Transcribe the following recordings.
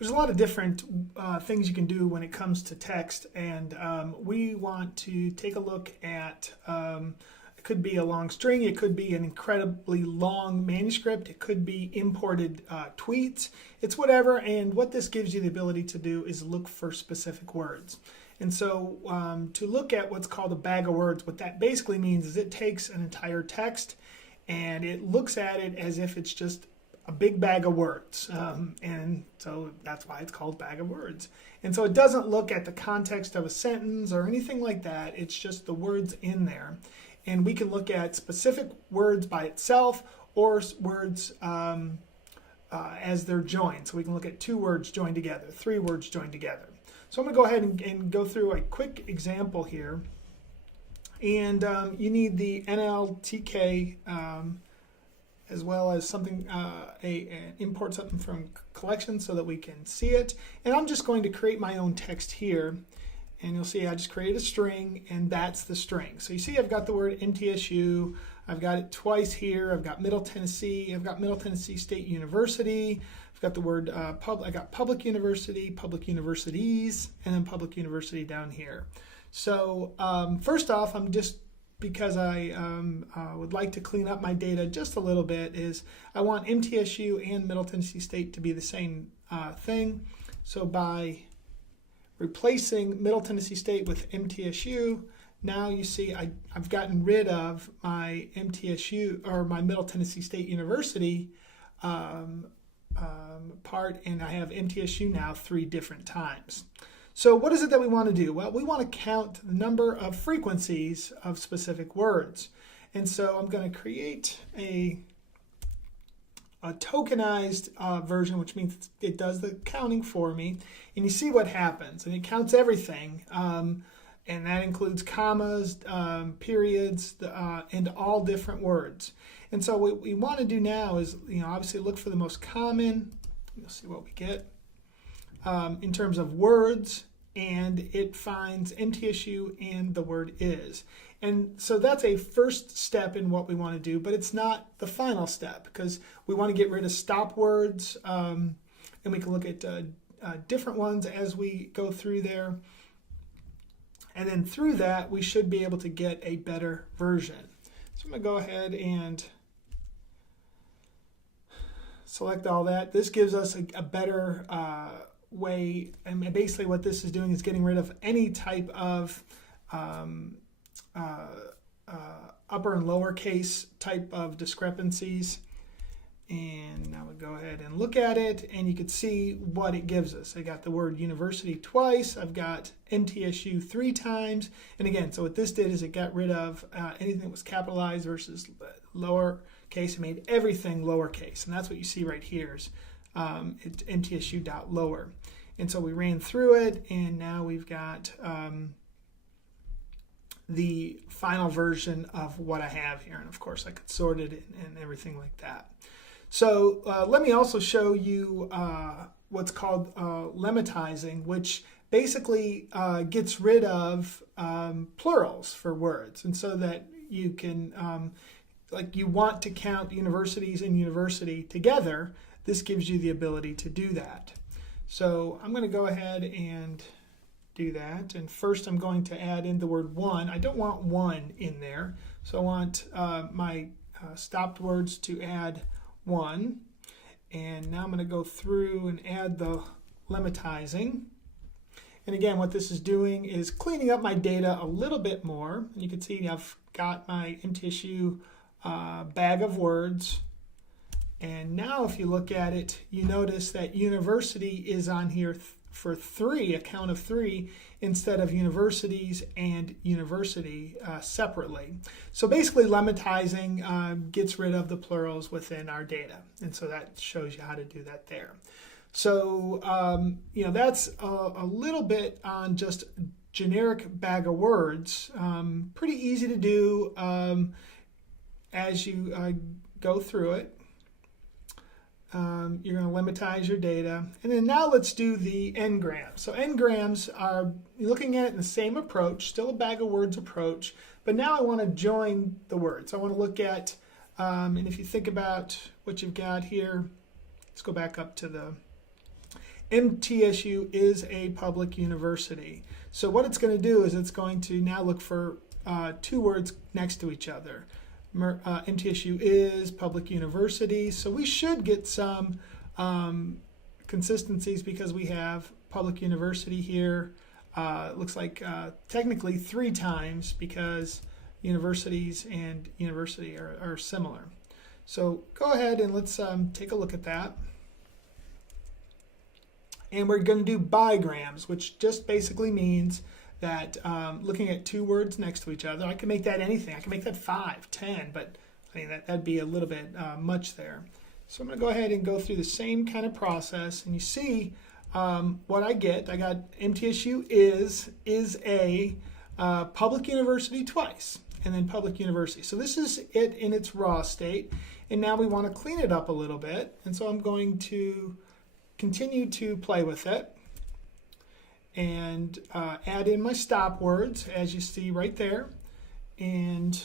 there's a lot of different things you can do when it comes to text, and we want to take a look at it could be a long string, it could be an incredibly long manuscript, it could be imported tweets, it's whatever, and what this gives you the ability to do is look for specific words. And so to look at what's called a bag of words, what that basically means is it takes an entire text and it looks at it as if it's just a big bag of words. And so that's why it's called bag of words. And so it doesn't look at the context of a sentence or anything like that. It's just the words in there. And we can look at specific words by itself or words as they're joined. So we can look at 2 words joined together, 3 words joined together. So I'm going to go ahead and go through a quick example here. And you need the NLTK as well as something, import something from collection so that we can see it. And I'm just going to create my own text here. And you'll see I just created a string, and that's the string. So you see I've got the word MTSU. I've got it twice here. I've got Middle Tennessee. I've got Middle Tennessee State University. I've got the word I got public university, public universities, and then public university down here. So first off, I'm just, because I would like to clean up my data just a little bit, is I want MTSU and Middle Tennessee State to be the same thing. So by replacing Middle Tennessee State with MTSU, now you see I've gotten rid of my MTSU or my Middle Tennessee State University part, and I have MTSU now 3 different times. So what is it that we want to do? Well, we want to count the number of frequencies of specific words. And so I'm going to create a tokenized version, which means it does the counting for me. And you see what happens. And it counts everything. And that includes commas, periods, and all different words. And so what we want to do now is, obviously look for the most common. You'll see what we get in terms of words, and it finds MTSU and the word is. And so that's a first step in what we want to do, but it's not the final step, because we want to get rid of stop words, and we can look at different ones as we go through there. And then through that, we should be able to get a better version. So I'm going to go ahead and select all that. This gives us a better way, and basically what this is doing is getting rid of any type of upper and lower case type of discrepancies. And now we go ahead and look at it, and you can see what it gives us. I got the word university twice. I've got MTSU 3 times. And again, so what this did is it got rid of anything that was capitalized versus lower case. It made everything lowercase. And that's what you see right here is it's MTSU.lower. And so we ran through it, and now we've got the final version of what I have here. And of course, I could sort it and everything like that. So let me also show you what's called lemmatizing, which basically gets rid of plurals for words. And so that you can, like you want to count universities and university together, this gives you the ability to do that. So I'm going to go ahead and do that. And first I'm going to add in the word one. I don't want one in there. So I want my stopped words to add 1, and now I'm going to go through and add the lemmatizing. And again, what this is doing is cleaning up my data a little bit more. And you can see I've got my MTSU bag of words. And now if you look at it, you notice that university is on here for 3, a count of 3, instead of universities and university separately. So basically lemmatizing gets rid of the plurals within our data. And so that shows you how to do that there. So, that's a little bit on just generic bag of words. Pretty easy to do as you go through it. You're going to lematize your data. And then now let's do the n-grams. So n-grams are looking at it in the same approach, still a bag of words approach, but now I want to join the words. I want to look at, and if you think about what you've got here, let's go back up to the MTSU is a public university. So what it's going to do is it's going to now look for two words next to each other. MTSU is public university. So we should get some consistencies because we have public university here. It looks like technically 3 times because universities and university are similar. So go ahead and let's take a look at that. And we're going to do bigrams, which just basically means that looking at 2 words next to each other, I can make that anything. I can make that 5, 10, but I mean, that'd be a little bit much there. So I'm going to go ahead and go through the same kind of process, and you see what I get. I got MTSU is a public university twice, and then public university. So this is it in its raw state, and now we want to clean it up a little bit, and so I'm going to continue to play with it and add in my stop words, as you see right there, and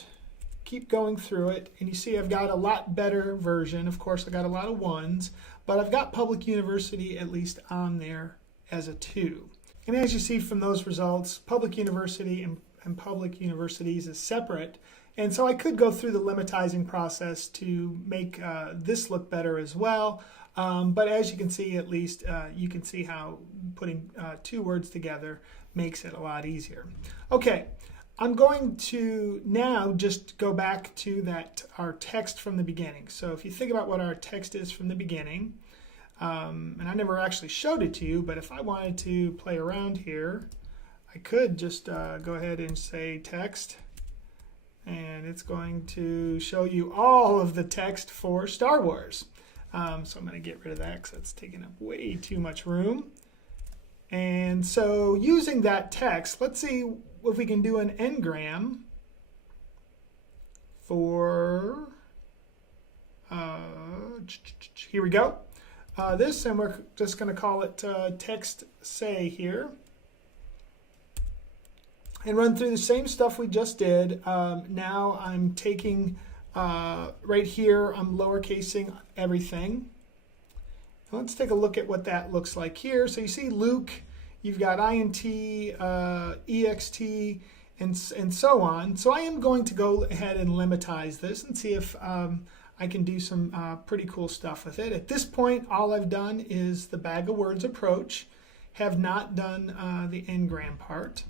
keep going through it. And you see I've got a lot better version. Of course, I got a lot of 1s, but I've got public university at least on there as a 2. And as you see from those results, public university and public universities is separate. And so I could go through the lemmatizing process to make this look better as well. But as you can see, at least you can see how putting 2 words together makes it a lot easier. Okay, I'm going to now just go back to our text from the beginning. So if you think about what our text is from the beginning, and I never actually showed it to you, but if I wanted to play around here, I could just go ahead and say text, and it's going to show you all of the text for Star Wars. So I'm going to get rid of that because that's taking up way too much room. And so using that text, let's see if we can do an engram for, here we go, this, and we're just going to call it text say here. And run through the same stuff we just did. Now I'm taking right here, I'm lowercasing everything. Let's take a look at what that looks like here. So you see Luke, you've got INT, EXT, and so on. So I am going to go ahead and lematize this and see if I can do some pretty cool stuff with it. At this point, all I've done is the bag of words approach, have not done the engram part.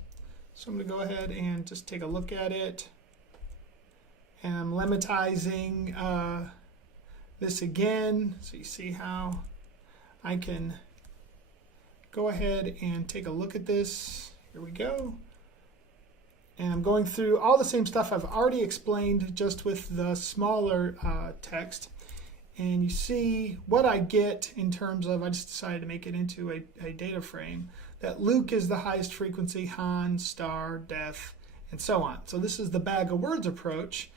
So I'm going to go ahead and just take a look at it. And I'm lemmatizing this again, so you see how I can go ahead and take a look at this. Here we go. And I'm going through all the same stuff I've already explained, just with the smaller text. And you see what I get in terms of, I just decided to make it into a data frame, that Luke is the highest frequency, Han, star, death, and so on. So this is the bag of words approach.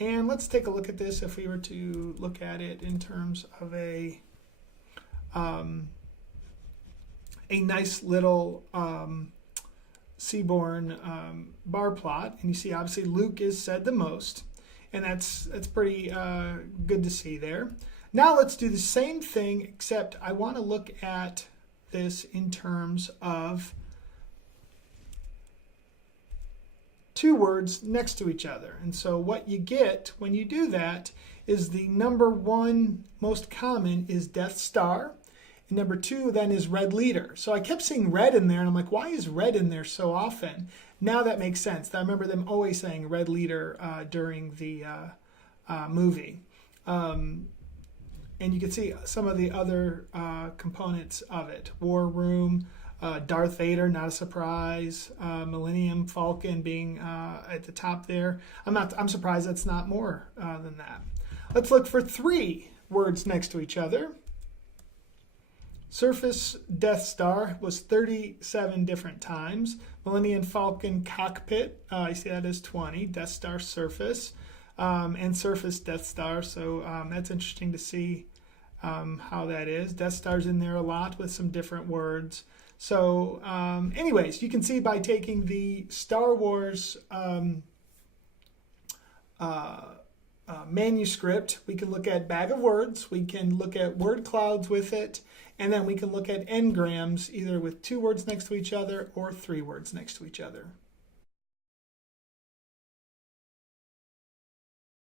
And let's take a look at this if we were to look at it in terms of a nice little Seaborn bar plot. And you see obviously Luke is said the most, and that's pretty good to see there. Now let's do the same thing, except I want to look at this in terms of 2 words next to each other. And so what you get when you do that is the number 1 most common is Death Star, and number 2 then is Red Leader. So I kept seeing red in there, and I'm like, why is red in there so often? Now that makes sense. I remember them always saying Red Leader during the movie. And you can see some of the other components of it. War Room, Darth Vader, not a surprise. Millennium Falcon being at the top there. I'm surprised that's not more than that. Let's look for 3 words next to each other. Surface Death Star was 37 different times. Millennium Falcon Cockpit, you see that is 20. Death Star Surface, and Surface Death Star. So that's interesting to see how that is. Death Star's in there a lot with some different words. So anyways, you can see by taking the Star Wars manuscript. We can look at bag of words. We can look at word clouds with it. And then we can look at n-grams, either with 2 words next to each other or 3 words next to each other.